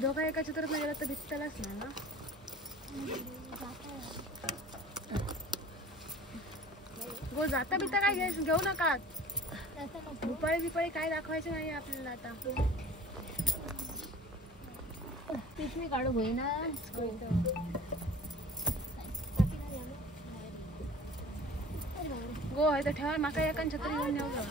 दोघा एका चित्रात नाही गेला तर भिजतालाच नाही ना. गो जाता बिता काय घेऊ नका. भुपाळी बिपाळी काय दाखवायचं नाही आपल्याला. आता पिशवी काढू होईना. गो आहे तर ठेवा माका एका छत्री घेऊन येऊ जा.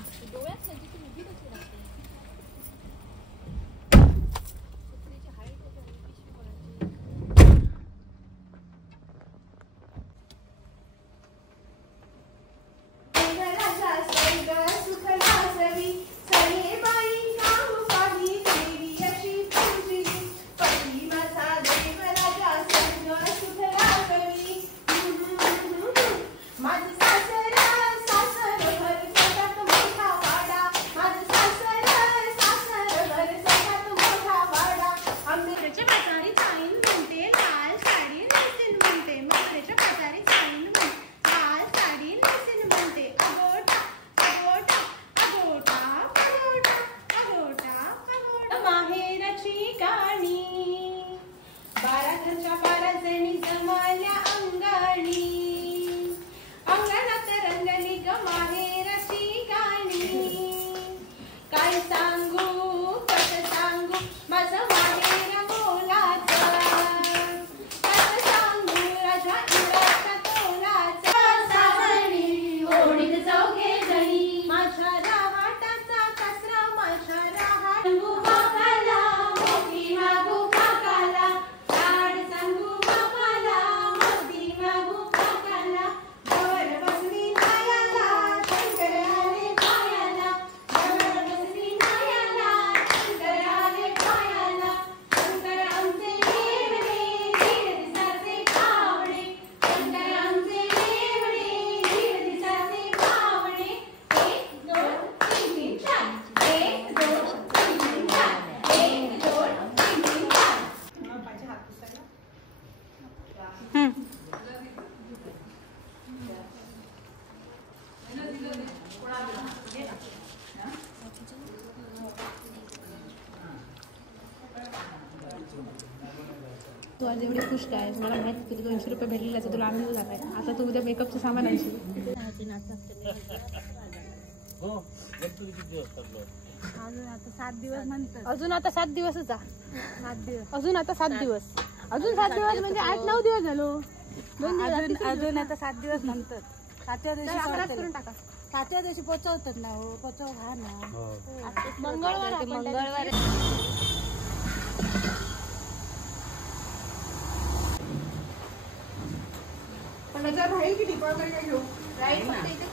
तू आज एवढी खुश काय मला माहिती तुला 200 रुपये भेटलेला तुला आनंद झालाय. आता तू उद्या मेकअपचं सामान आणशील. अजून आता 7 दिवस म्हणतात. अजून आता 7 दिवसच आहे. 7 दिवस अजून आता 7 दिवस. अजून 7 दिवस म्हणजे 8-9 दिवस झालो. अजून आता 7 दिवस म्हणतात. 7व्या दिवशी करून टाका. 7व्या दिवशी पोचवतात ना. हो पोचव घा ना. मंगळवार मंगळवार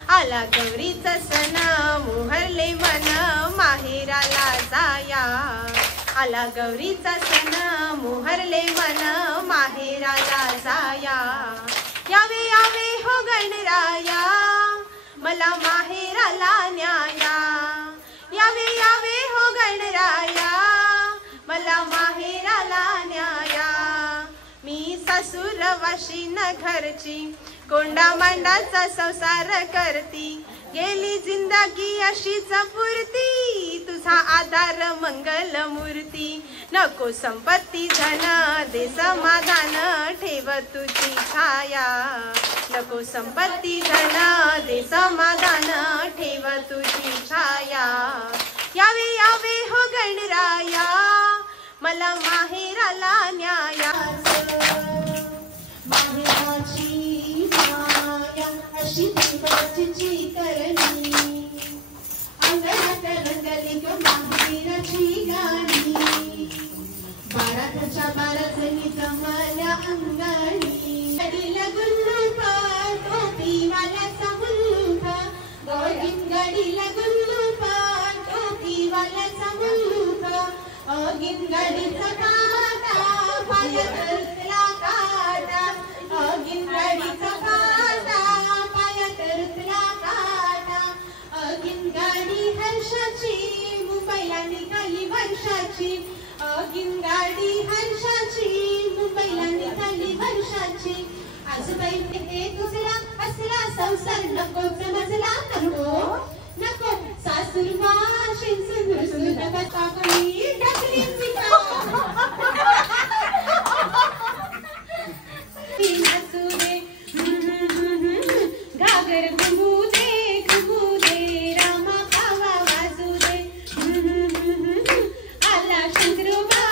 आला गौरीचा सण मोहरले मन माहेराला जाया. आला गौरीचा सण मोहरले मन माहेराला जाया. यावे यावे हो गणराया मला माहेराला न्याया. यावे यावे हो गणराया मला माहेराला न्याया. मी सासूर वाशीन घरची कोंडा मांडाचा संसार करती. गेली जिंदगी अशीच पुरती तुझा आधार मंगल मूर्ती. नको संपत्ती धन दे समाधान ठेव तुझी छाया. नको संपत्ती धन दे समाधान ठेव तुझी छाया. यावे यावे हो गणराया मला माहेराला न्याया. माहेराची माया अशी देवाची करणी. अंगणात रंगली ग माहेराची गाणी. बाराच्या बाराजणी जमल्या अंगणी. गडीला गुल्लूप टोपीवाल्याचा मुल्लूप. गडीला गुल्लूप टोपीवाल्याचा मुल्लूप. गिनगडीचा काटा पायातला काटा. गिनगडीचा काटा पायातला काटा. गिनगाडी हर्षाची मुंबईला निघाली वर्षाची. गिनगाडी हर्षाची मुंबईला निघाली वर्षाची. आजूबाई हे तुझला असला संसार नकोच मजला. नको नको सासूर वाशीन सुंदर सुंदर टाकली टाकली नाचू दे घागर घुमू दे रामा कावा वाजू दे. आला शंकरोबा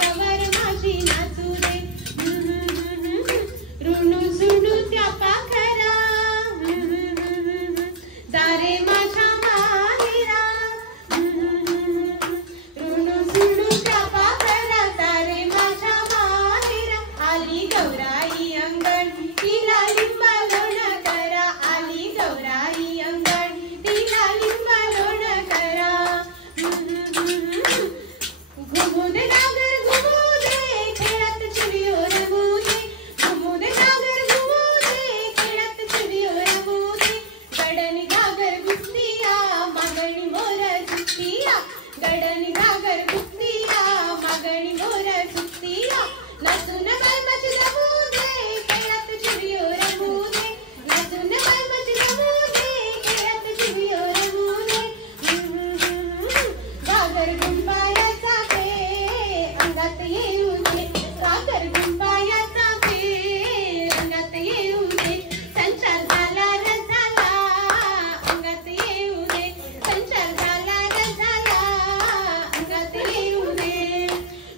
गवर माझी नाचू दे. रुणू झुणू त्या पाखरा जारे माझ्या माहेरा. रुणू झुणू त्या पाखरा जारे माझ्या माहेरा. आली गौराई अंगण तिला लिंबा लोण करा. आली गौराई अंगण तिला लिंबा लोण करा. घुमू दे नागर घुमू दे खेळात चिडियो रमू दे. घुमू दे नागर घुमू दे खेळात चिडियो रमू दे. गडनी घागर घुसतीया मागणी मोर झुकतीया. गडनी घागर घुसतीया मागणी मोर झुकतीया. नाचून बालमाची रमू दे खेळात चिडियो रमू दे. नाचून बालमाची रमू दे खेळात चिडियो रमू दे. घागर गुंबायाचा पे अंगात येऊ दे. घागर गुंबायाचा पे अंगात येऊ दे. संचार झाला र झाला अंगात येऊ दे. संचार झाला र झाला अंगात येऊ दे.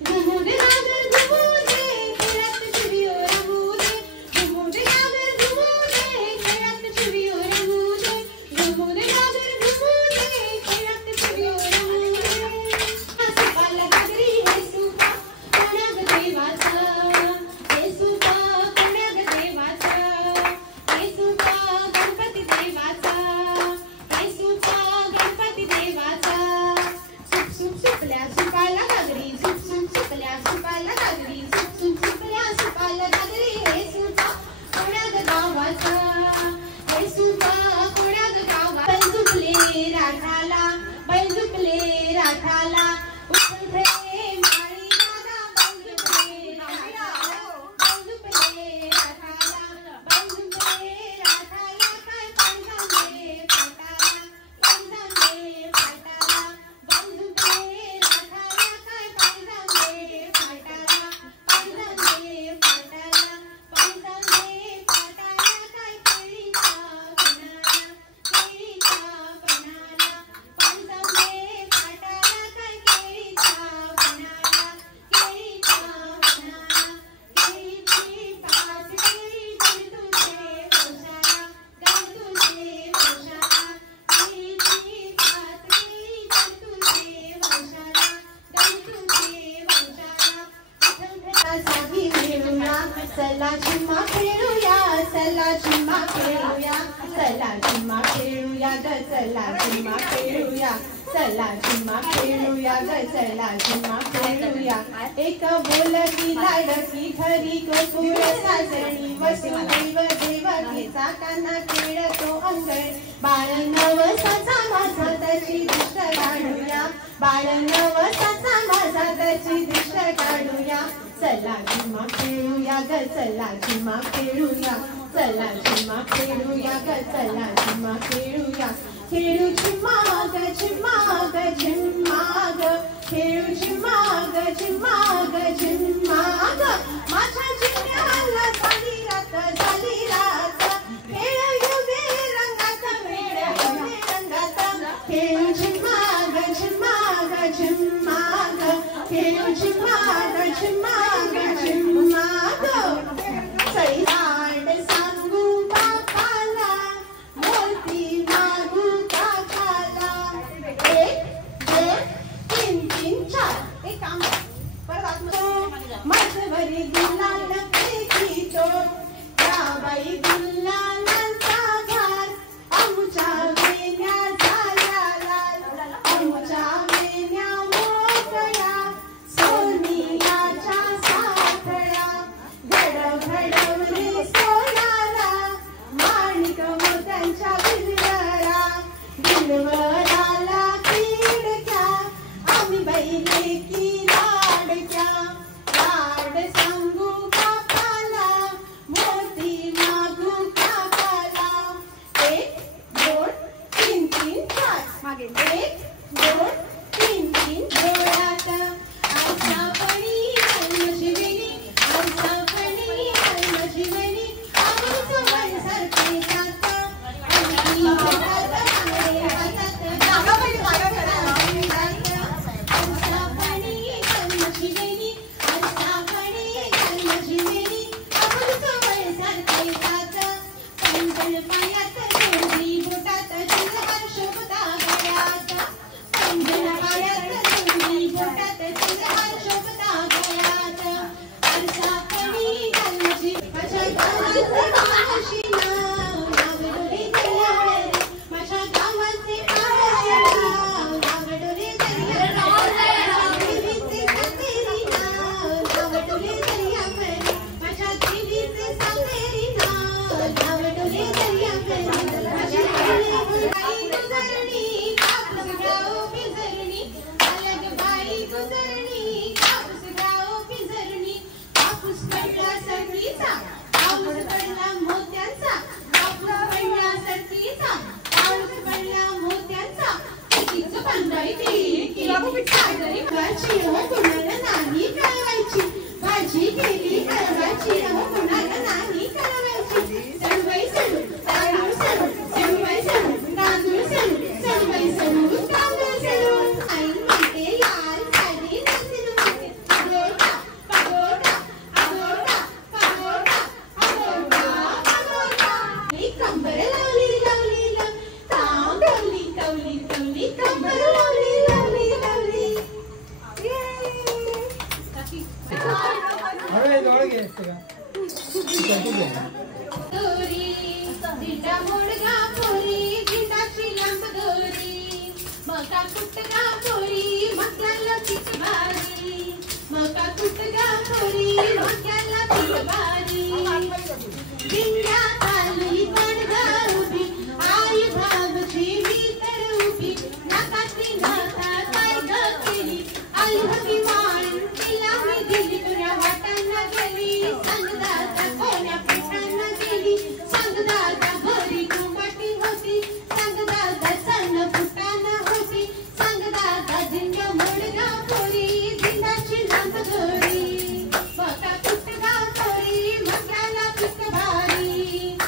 घुमू दे नागर घुमू दे खेळात चिडियो रमू दे. घुमू दे नागर घुमू दे खेळात चिडियो रमू दे. घुमू दे नागर घुमू दे खेळात चिडियो रमू दे. सुपाला घागरी हे सुपा कोणाग देवाचा. हे सुपा कोणाग देवाचा. हे सुपा गणपती देवाचा. हे सुपा गणपती देवाचा. सुप सुप सुपल्या सुपाला घागरी. सुप सुप सुपल्या सुपाला घागरी. सुप सुप सुपल्या सुपाला घागरी. हे सुपा कोणाग गावाचा. हे सुपा कोणाग गावा. बैल झुकले राठाला बैल झुकले राठाला. उठले माळी दादा बैल झुकले राठाला. बैल झुकले राठाला. बैल झुकले राठाला. काय पांढरे पाटाला. पांढरे पाटाला. बैल झुकले राठाला. काय पांढरे पाटाला. झिम्मा खेळूया चला झिम्मा खेळूया ग चला झिम्मा खेळूया चला झिम्मा खेळूया ग चला झिम्मा खेळूया एक बोलती लाडकी घरी कपूर साजणी वसुदेव देवकीचा काना खेळतो अंगण बाळ नवसाचा माझा त्याची दृष्ट काढूया बाळ नवसाचा माझा त्याची दृष्ट काढूया चला झिम्मा खेळूया ग चला झिम्मा खेळूया चला झिम्मा खेळूया ग चला झिम्मा खेळूया खेळू झिम्मा ग झिम्मा ग झिम्मा ग खेळू झिम्मा ग झिम्मा ग झिम्मा ग माझ्या झिम्म्याला झाली रात खेळ येऊ दे रंगाचा वेळ येऊ दे रंगाचा खेळू झिम्मा ग झिम्मा ग झिम्मा ग खेळू झिम्मा ग झिम्मा ग झिम्मा ग सैराड सांगू बापाला मोती मागू काकाला 1 2 3 3 4 एक काम परत माझवरी गुलाल फेकीतो त्या बाई गुलालांचा घार आमच्या वेण्या झाल्या लाल आमच्या वेण्या मोकळ्या सोनियाच्या साखळ्या घडवले सोनाला माणिक मोत्यांच्या गिलवराला खिडक्या आम्ही बैले की लाडक्या लाड सांगू बापाला मोती मागू काकाला 1 2 3 3 4 मागे 1 2 3 3 डोळ्यात आमच्या पणी शिवेनी आमच्या पणी शिवेनी आमचं मन सरते जात भाजी केली कळवाची कोणाला नाही कळवायची सडवई सडू तांदूळ सडू सडवई सडू तांदूळ सडू सडवई सडू तांदूळ सडू आई म्हणते लाल साडी नेसून म्हणते पगोडा पगोडा अगोडा पगोडा अगोडा अगोडा मी कंबर लावली लावली लावली तांब कवली कवली कवली कंबर लावली लावली लावली दोरी दिंडा मोडगा पोरी दिंडाची लांब दोरी मका कुटगा पोरी मक्याला पीठ भारी मका कुटगा पोरी मक्याला पीठ भारी दिंड्या आली पडगा उभी आई भावची मी तर उभी नाकाची नाका काय ग केली आई हवी मान तिला मी दिली तुझ्या वाटांना गेली संगदाता कोण्या पिठांना गेली संगदाता घरी कुंबाटी होती संगदाता सण फुटाना होती संगदाता झिंग्या मोडगा पोरी झिंगाची लांब दोरी मका कुटगा पोरी मक्याला पीठ भारी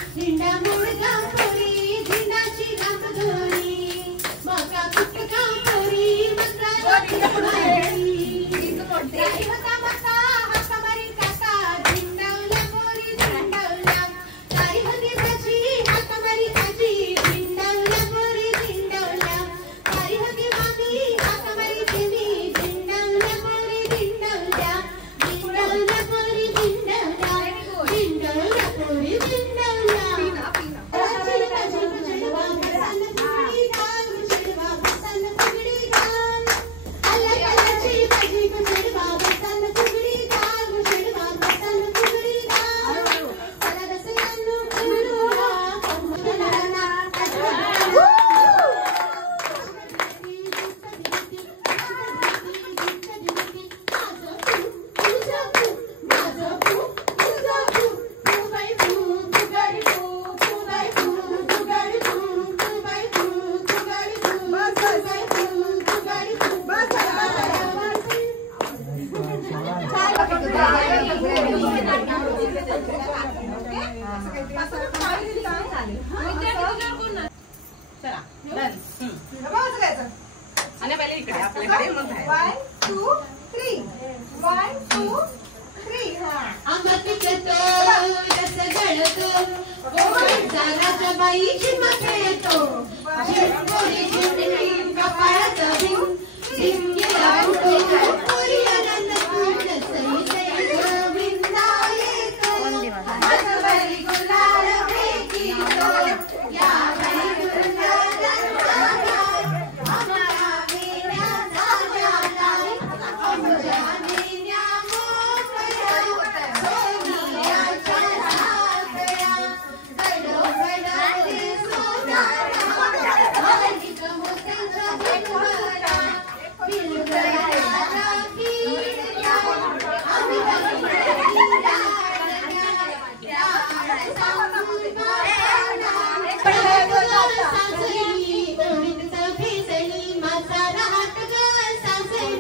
कसं घ्यायचं आणि पहिले इकडे आपल्याकडे मग बाहेर. 1 2 3 1 2 3 हा आंबा पिकतो रस गळतो गोडचा राजाबाई झिम खेळतो गोडी झिमणी कपाळात भीम भीम गेला उठो पुरी आनंद पूर्ण सहिते गोविंदा येतो माझा बरी गुलाल फेकीतो या बरी गुलालांचा आम्हाला वीराचा झाला आमच्या वीण्या मोकळ्या सोनियाच्या साखळ्या गडोगडाचे सोनारा माणिक मोत्यांचा भिंगरा पिलगडाचा किल्ला आम्ही बघितल्या त्या सांगून गाताना सासणी ओळीतचा भेसणी माझा राहत ग सासणी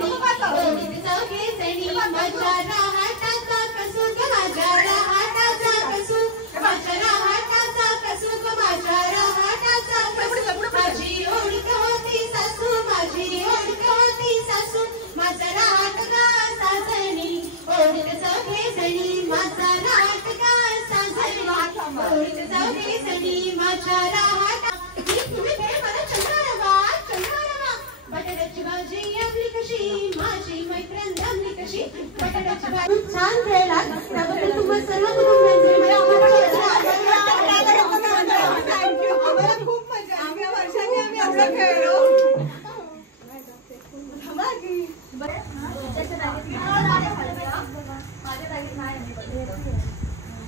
ओळीतचा भेसणी माझा राहताचा कसूक माझ्या राहताचा कसूक माझ्या राहताचा कसूक माझ्या राहताचा कसूक माझी ओळख होती सासू माझी ओळख होती सासू माझा राहत ग सासणी ओळीतचा भेसणी माझा राहत ग सासणी ओळीतचा भेसणी माझ्या राहत बटाट्याची भाजी आपली कशी माझी मैत्रीण जमली कशी बटाट्याची भाजी छान खेळला त्याबद्दल तुम्हाला सर्व कुटुंबियांचे थँक्यू आम्हाला खूप मजा आम्ही वर्षांनी आम्ही एवढं खेळलो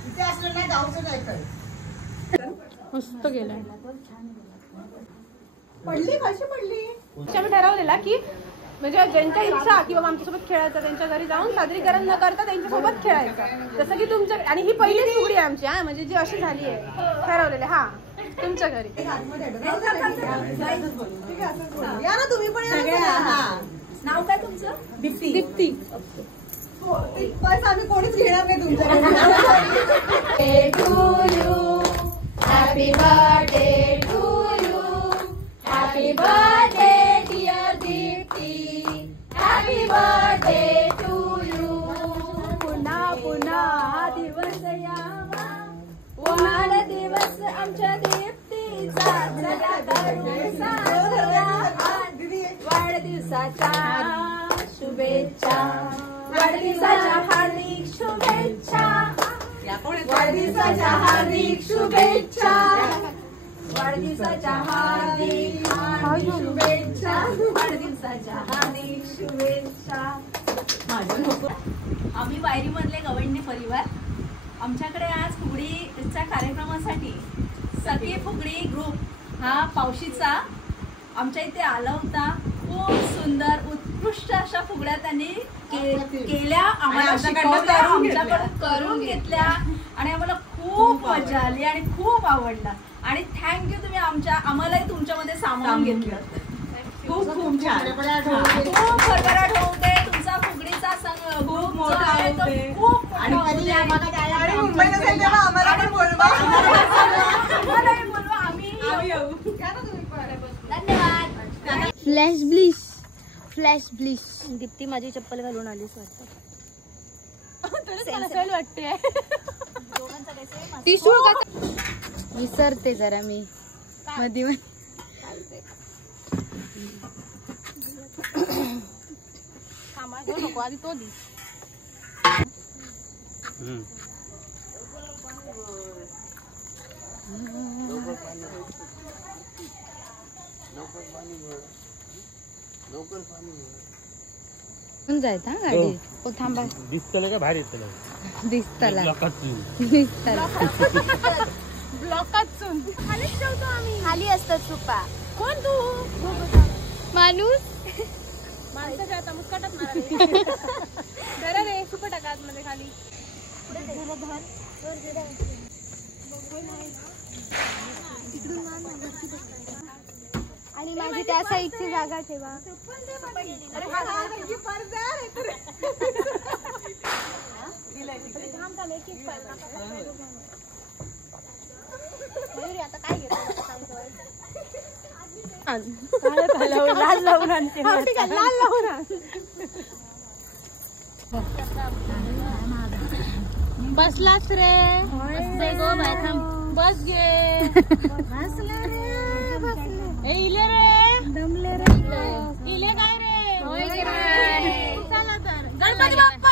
इथे असलं नाही जाऊचं जायचं मस्त गेलाय. पडली कशी पडली आम्ही ठरवलेला की म्हणजे ज्यांच्या इच्छा की बाबा आमच्यासोबत खेळायचं त्यांच्या घरी जाऊन सादरीकरण न करता त्यांच्यासोबत खेळायचं. जसं की तुमच्या आणि ही पहिलीच फुगडी आहे आमची हा म्हणजे जी अशी झाली आहे ठरवलेले हा तुमच्या घरी. ठीक आहे असंच बोलू. या ना तुम्ही पण या ना. नाव काय तुमचं? दीप्ती. दीप्ती. बस आम्ही कोणीच घेणार नाही तुमच्याकडे. Happy birthday to you. Happy birthday dear Deepti. Happy birthday to you. पुन्हा पुन्हा हा दिवस यावा वाढदिवस आमच्या दीप्तीचा सगळ्या करून साजरा. वाढदिवसाच्या शुभेच्छा वाढदिवसाच्या हार्दिक शुभेच्छा वाढदिवसाच्या हार्दिक शुभेच्छा वाढदिवसाच्या हार्दिक शुभेच्छा वाढदिवसाच्या हार्दिक शुभेच्छा. आम्ही वायरीमधले गवंडी परिवार आमच्याकडे आज फुगडीच्या कार्यक्रमासाठी सखी फुगडी ग्रुप हा पावशीचा आमच्या इथे आला होता. खूप सुंदर उत्कृष्ट अशा फुगड्या त्यांनी केल्या आम्हाला शिकवल्या आमच्याकडून करून घेतल्या आणि आम्हाला खूप मजा आली आणि खूप आवडला आणि थँक्यू तुम्ही आम्हालाही तुमच्यामध्ये सामावून घेतलं. खूप खूप छान खूप भरभराट होऊ दे तुमचा फुगडीचा ग्रुप मोठा आहे तो खूप आणि मुंबईला जाईल तेव्हा आम्हाला पण बोलवा. आम्हालाही बोलवा आम्ही येऊ. या ना तुम्ही पण. धन्यवाद. Flash ब्लिश flash ब्लिश. दीप्ती माझी चप्पल घालून आलीच वाटतं. वाटते टिशू विसरते जरा मी मध्ये नको आधी तो दी. जायत हा गाडी. ओ थांबा दिसतलं का बाहेर येतलं दिसतला ब्लॉकातून खालीच ठेवतो आम्ही. खाली असतात सुपा. कोण तू? माणूस माणसाच्या आता मुस्काटात मारा रे सुपर टाका आतमध्ये खाली. आणि माझी त्या साईडची जागा ठेवा. आता काय घेतो लाल लावून आणते. ठीक आहे, लाल लावून आण. बसलाच रे. बस गे. इले रे. दमले रे. इले काय रे. चला तर गणपती बाप्पा.